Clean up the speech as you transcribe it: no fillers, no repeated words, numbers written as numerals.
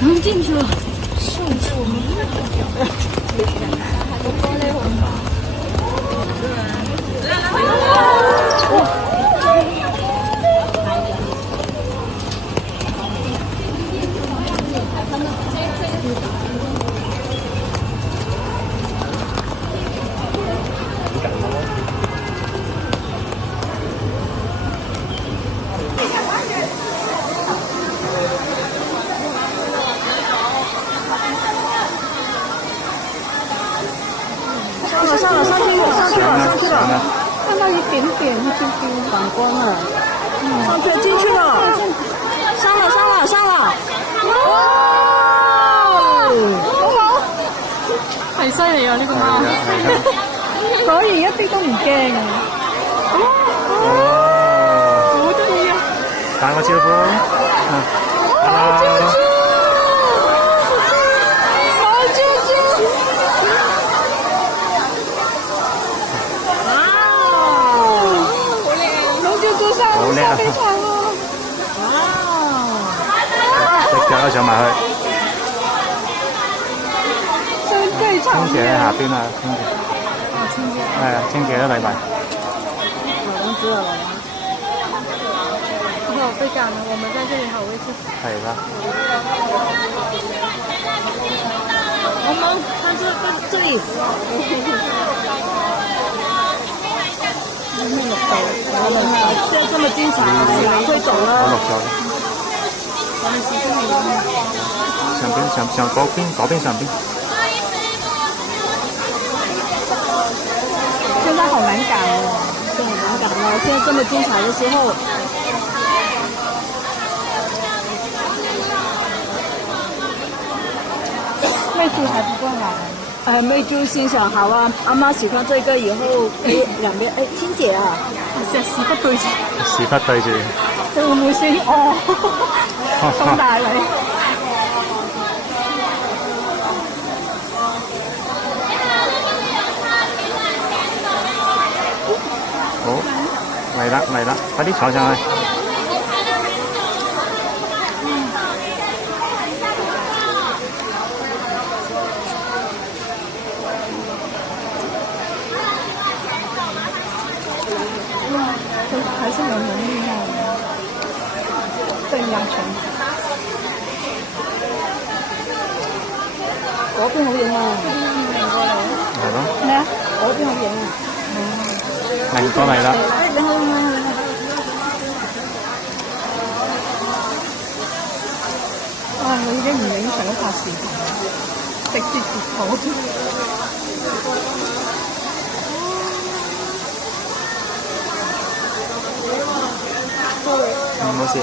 能进去了。上次我们玻璃红包。上了，上去了，看到一点点，反光了。上去进去了，上了！哇！係犀利啊！呢個貓，果然一啲都唔驚啊！好得意啊！打個招呼，Hello。好叻啊！隻腳上埋去。清姐喺下邊啊，清姐。係啊，清姐都嚟埋。老公知道了嗎？好被趕了，我們在這裡好位置。係啦。我們看這裡。現在這麼精彩，會走了。我落咗。上嗰邊上邊。現在好難趕哦，是很難趕哦。現在這麼精彩的時候，妹豬還不過來。妹豬心想好啊，阿媽喜歡這個以後可以兩邊。清姐啊，成屎忽對住。屎忽對住。會唔會先哦？咁大你。好，嚟啦，快啲坐上去。還是很容易啊，對壓場。嗰邊好影啊！係咯。咩啊？嗰邊好影啊！嚟過嚟啦。你好，我已經唔影相拍視頻，直接截圖。冇事。